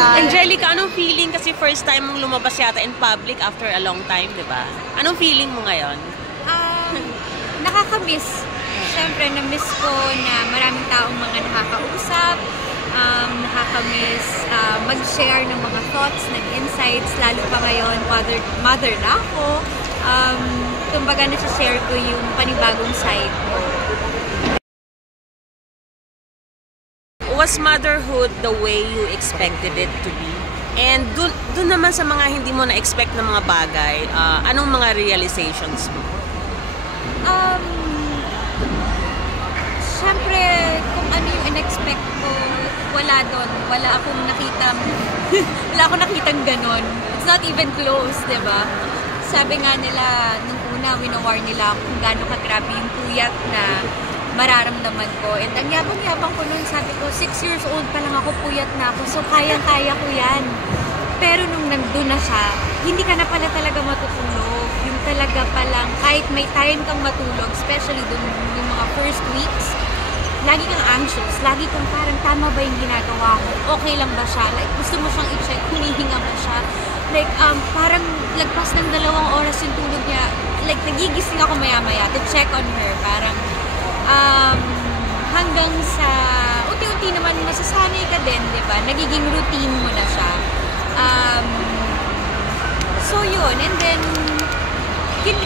Angelica, anong feeling? Kasi first time mong lumabas yata in public after a long time, di ba? Anong feeling mo ngayon? Nakakamiss. Siyempre, na-miss ko na maraming taong mga nakakausap. Nakakamiss mag-share ng mga thoughts, ng insights, lalo pa ngayon, mother na ako. Kumbaga, nasa-share ko yung panibagong side ko. Was motherhood the way you expected it to be? And dun naman sa mga hindi mo na-expect na mga bagay, anong mga realizations mo? Siyempre, kung ano yung in-expect ko, wala doon. Wala akong nakitang ganon. It's not even close, diba? Sabi nga nila, nung una, winawar nila kung gaano kagrabe yung puyat na mararamdaman ko. And ang yabang-yabang ko nun, sabi ko, 6 years old pa lang ako, puyat na ako. So, kayang-kaya ko yan. Pero nung nandun na siya, hindi ka na pala talaga matutulog. Yung talaga palang, kahit may time kang matulog, especially dun yung mga first weeks, lagi kang anxious. Lagi kang parang, tama ba yung ginagawa ko? Okay lang ba siya? Like, gusto mo siyang i-check, humihinga ba siya? Like, parang lagpas ng 2 oras yung tulog niya. Like, nagigising ako maya-maya to check on her. Parang, hanggang sa unti-unti naman masasanay ka din, di ba? Nagiging routine mo na siya. So yun, and then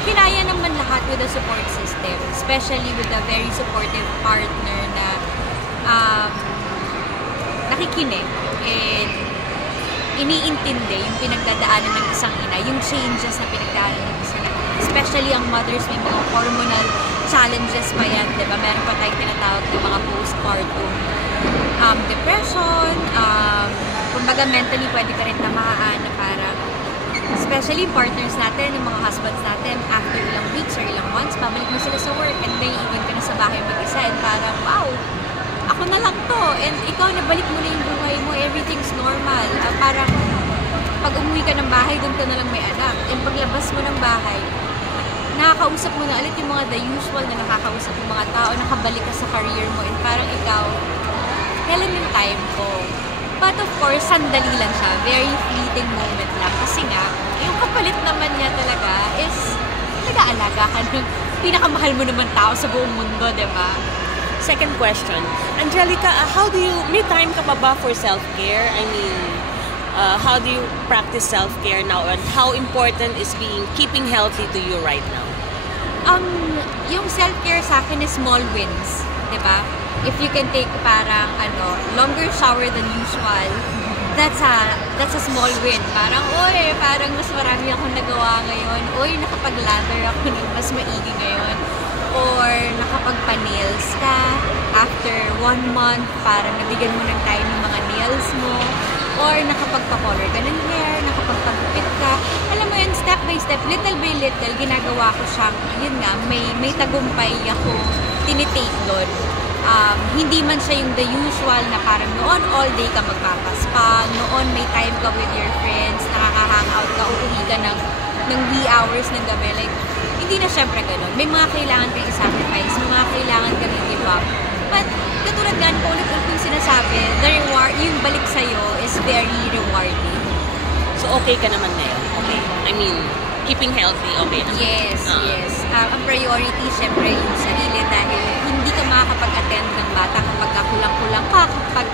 kinaya naman lahat with the support system, especially with a very supportive partner na nakikinig and iniintindi yung pinagdadaanan ng isang ina, yung changes na pinagdadaanan ng isang ina. Especially ang mothers, may mga hormonal challenges pa yan, diba? Meron pa tayong tinatawag ng mga postpartum depression, kumbaga mentally pwede ka rin tamaan na parang, especially partners natin, yung mga husbands natin, after ilang weeks or ilang months, pabalik mo sila sa work and may iwan ka na sa bahay mag-isa and parang, wow, ako na lang to, and ikaw nabalik mo na yung buhay mo, everything's normal. Parang, pag umuwi ka ng bahay, doon ka na lang may anak, and paglabas mo ng bahay, nakakausap mo na ulit yung mga the usual na nakakausap yung mga tao, nakabalik ka sa career mo, and parang ikaw, kailan yung time ko? But of course, sandali lang siya. Very fleeting moment lang. Kasi nga, yung kapalit naman niya talaga is, nag-aalaga ka ng pinakamahal mo naman tao sa buong mundo, diba? Second question, Angelica, may time ka pa ba for self-care? I mean, how do you practice self-care now, and how important is keeping healthy to you right now? Yung self-care sa akin is small wins, diba? If you can take parang longer shower than usual, that's a small win. Parang, parang mas marami akong nagawa ngayon. Nakapag-lather ako ng mas maigi ngayon. Or nakapagpa-nails ka after 1 month, parang nabigyan mo ng time yung mga nails mo. Or nakapagpa-color ka ng hair, nakapagpagupit ka. Alam mo yun, step by step, little by little, ginagawa ko siyang, yun nga, may tagumpay ako tinitake doon. Hindi man siya yung the usual na parang noon all day ka magpapaspa, noon may time ka with your friends, nakaka-hangout ka, uuwi ka ng wee hours ng gabi. Like, hindi na syempre ganun. May mga kailangan kang i-sacrifice, may mga kailangan kang i-give up. But, katulad nga, paulit-ulit yung sinasabi, the reward, yung balik sa'yo is very rewarding. So, okay ka naman ngayon? Okay. I mean, keeping healthy, okay naman? Yes, yes. Ang priority, syempre, yung sarili dahil hindi ka makakapag-attend ng bata kapag kulang-kulang ka, kapag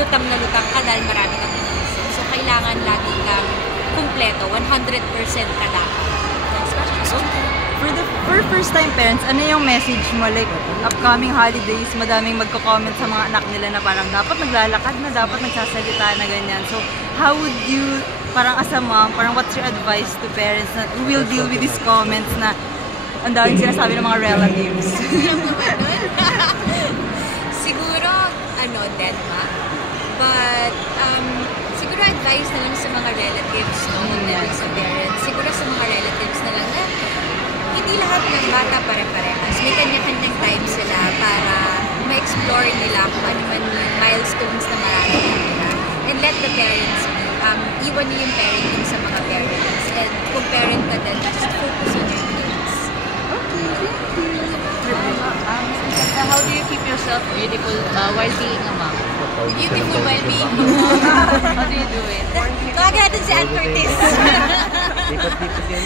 lutang na lutang ka dahil marami kang inisip. So, kailangan lagi kang kumpleto, 100% ka dapat. So, for first-time parents, ano yung message mo? Like, upcoming holidays, madaming magko-comment sa mga anak nila na parang dapat naglalakad na, dapat nagsasalita na ganyan. So, how would you, parang as a mom, parang what's your advice to parents na who will deal with these comments na ang daming sinasabi ng mga relatives? Siguro, dead ma. But, siguro advice na lang sa mga relatives, no? Not sa parents. Siguro sa mga relatives na lang na hindi lahat ng bata pare-parehas. May kanya-kanyang time sila para ma-explore nila kung ano man yung milestones na mararating nila. And let the parents be. Iwan niyo yung parenting sa mga parents. And kung parent ka din, just focus on your kids. Okay, thank you. How do you keep yourself beautiful while being a mom? Beautiful while being a mom? How do you do Ann Curtis. Likot-likot yan.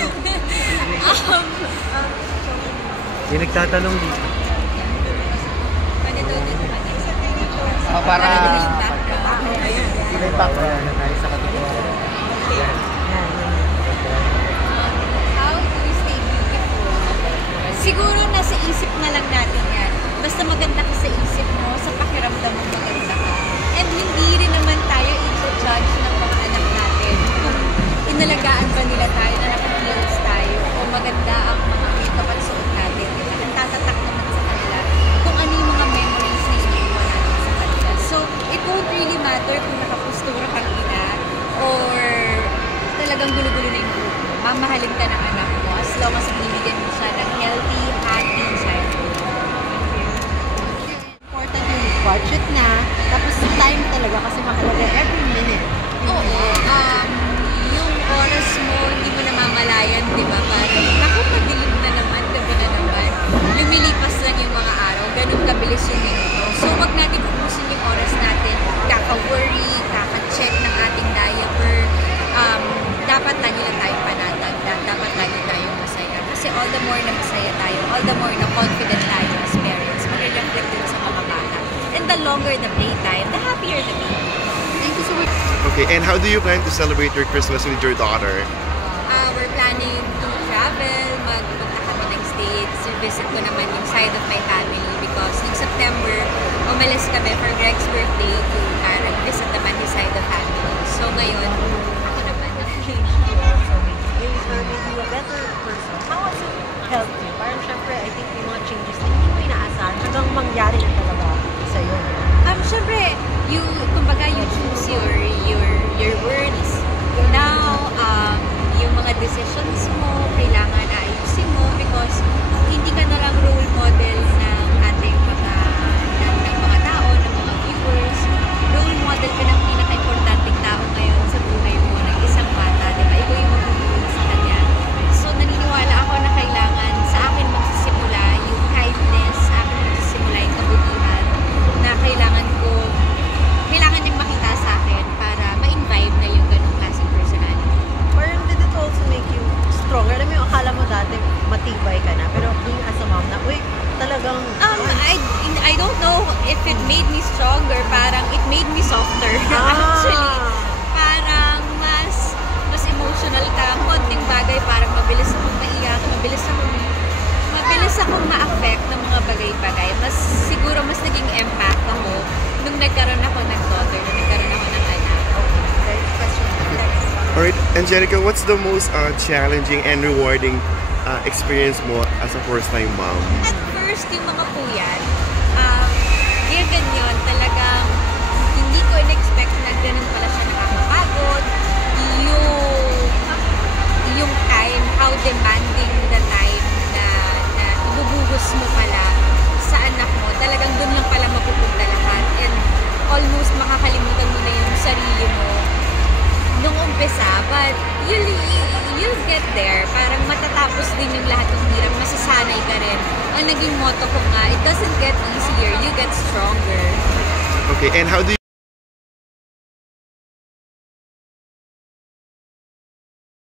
Yung nagtatanong dito. Para May background na tayo sa katotohanan. How do we stay beautiful? Siguro nasa isip na lang natin yan. Basta maganda ka sa isip mo, sa pakiramdam mo maganda ka. And hindi rin naman tayo i-judge ng mga anak natin kung inalagaan ba nila tayo na naka-heels tayo o maganda ang mga makeup at suot natin. Ang tatatak naman sa kanila kung ano yung mga memories na iniwan natin sa kanila. So, it won't really matter kung nakapustura kang ina or talagang gulo-gulo na yung buhok mo. Mamahalin ka ng anak mo as long as binibigyan mo siya ng healthy, happy childhood. Important yung budget na, tapos time talaga kasi mahalaga every minute. Oo. Yung oras mo, hindi mo namamalayan, di ba? Parang, naku, madilim na naman, gabi na naman. Lumilipas lang yung mga araw, ganun kabilis yung minuto. So, wag natin ubusin yung oras natin, kaka-worry, kaka-check ng ating diaper. Dapat lagi lang tayong panatag, dapat lagi tayong masaya. Kasi all the more na masaya tayo, all the more na confident tayo as parents, mag-reflect din sa mga bata. And the longer the playtime, the happier the baby. Thank you so much. Okay, and how do you plan to celebrate your Christmas with your daughter? We're planning to travel, magpunta kami ng States, visit ko naman yung side of my family because ng September, umalis kami for Greg's birthday to visit naman his side of family. So ngayon, ako naman. Maybe a better person. How has it helped you? Parang syempre, I think may mga changes na hindi mo inaasahan hanggang mangyari na talaga sa'yo. Syempre, kumbaga, you choose your words. Now, yung mga decisions mo, kailangan ayusin mo because hindi ka na lang role model ng ating mga tao, ng mga viewers. Role model ka ng pinaka-importanting tao ngayon sa buhay mo, ng isang bata, di ba? Ikaw yung magtutulong sa kanya. So, naniniwala ako na kailangan sa akin magsisimula yung kindness, sa akin magsisimula yung kabutihan, na kailangan niyang makita sa akin para ma-imbibe na yung ganung klaseng personality. Parang did it also make you stronger? Alam mo yung akala mo dati matibay ka na, pero being as a mom na, uy, talagang... I don't know if it made me stronger, parang it made me softer. Actually, parang mas emotional ka, konting bagay, parang mabilis akong maiyak, mabilis akong ma-affect ng mga bagay-bagay. Siguro mas naging impact ako nung nagkaroon ako ng daughter, nung nagkaroon ako ng anak. Alright, Angelica, what's the most challenging and rewarding experience mo as a first-time mom? At first, yung mga puyat, ganyan, talagang hindi ko in-expect na ganun pala siya nakakapagod. Yung time, how demanding the time na ibubuhos mo pala sa anak mo, talagang dun lang pala mapupunta lahat. And almost makakalimutan mo na yung sarili mo nung umpisa. But you'll get there. Parang matatapos din yung lahat ng hirap. Masasanay ka rin. Ang naging motto ko nga, it doesn't get easier, you get stronger. Okay, and how do you